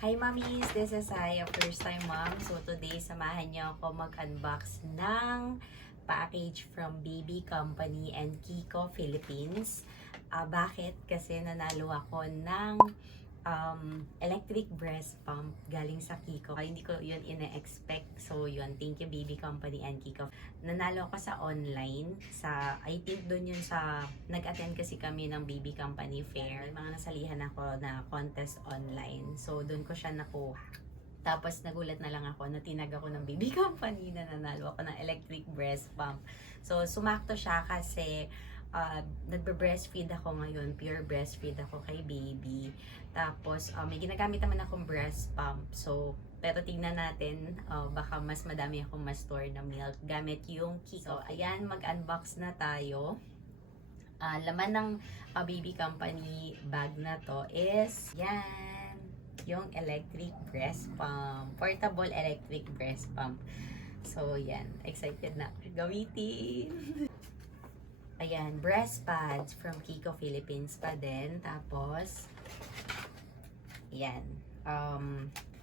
Hi mommies! This is Aya, first time mom. So today, samahan niyo ako mag-unbox ng package from Baby Company and Kiko Philippines. Bakit? Kasi nanalo ako ng electric breast pump galing sa Kiko. Hindi ko yun ina-expect. So yun, thank you Baby Company and Kiko. Nanalo ako sa online. I think doon yun sa, nag-attend kasi kami ng Baby Company Fair. May mga nasalihan ako na contest online. So doon ko siya nakuha. Tapos nagulat na lang ako na tinag ako ng Baby Company na nanalo ako ng electric breast pump. So sumakto siya kasi nagbe-breastfeed ako ngayon, pure breastfeed ako kay baby. Tapos may ginagamit naman akong breast pump. So pero tingnan natin, baka mas madami akong ma-store na milk gamit yung Kiko. So ayan, mag-unbox na tayo. Laman ng Baby Company bag na to is yan, yung electric breast pump, portable electric breast pump. So yan, excited na ako gamitin. Ayan, breast pads from Kiko Philippines pa din. Tapos, ayan,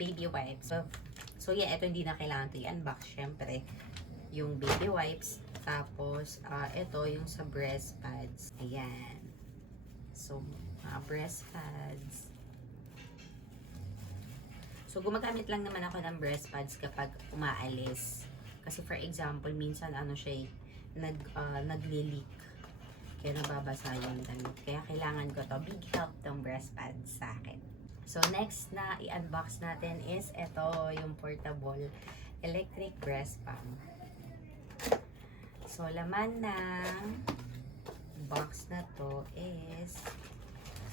baby wipes. So yeah, ito hindi na kailangan ito i-unbox. Syempre, yung baby wipes. Tapos, ito yung sa breast pads. Ayan. So, breast pads. So, gumagamit lang naman ako ng breast pads kapag umaalis. Kasi for example, minsan ano siya, nagli-leak. Kaya nababasa yung damit. Kaya kailangan ko to. Big help tong breast pads sa akin. So, next na i-unbox natin is ito, yung portable electric breast pump. So, laman ng box na to is,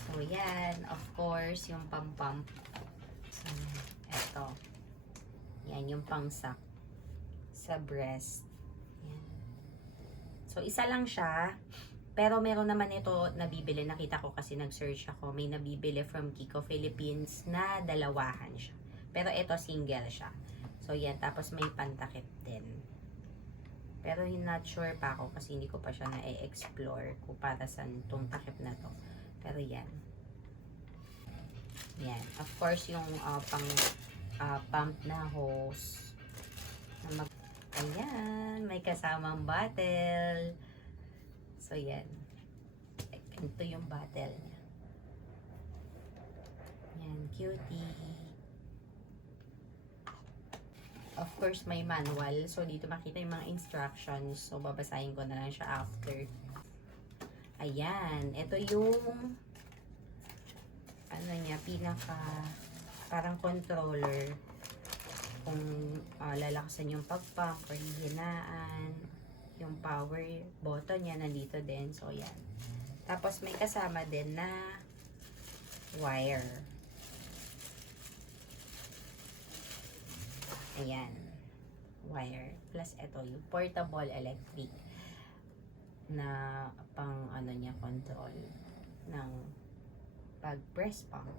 so yan, of course, yung pump. So, ito. Yan, yung pang-suck sa breast. Yan. So, isa lang siya. Pero meron naman ito nabibili. Nakita ko kasi nag-search ako. May nabibili from Kiko Philippines na dalawahan siya. Pero ito single siya. So yan. Tapos may pantakip din. Pero not sure pa ako kasi hindi ko pa siya na-explore kung para saan itong takip na to. Pero yan. Yan. Of course yung pump na hose. Ayan. May kasamang bottle. So, yan. Ito yung bottle niya. Yan, cutie. Of course, may manual. So, dito makita yung mga instructions. So, babasahin ko na lang siya after. Ayan. Ito yung ano niya, parang controller. Kung lalakasan yung pag-pump or hihinaan. Yung power button niya nandito din. So, yan. Tapos, may kasama din na wire. Ayan. Wire. Plus, ito, yung portable electric na pang, niya, control ng pag-breast pump.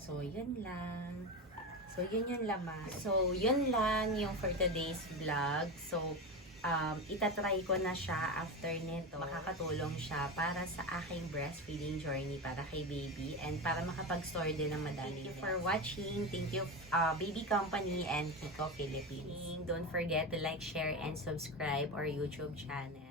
So, yun lang. So, yun yung laman. So, yun lang yung for today's vlog. So, itatry ko na siya after nito. Makakatulong siya para sa aking breastfeeding journey para kay baby and para makapag-store din ng madami. Thank you for watching. Thank you Baby Company and Kiko Philippines. Don't forget to like, share, and subscribe our YouTube channel.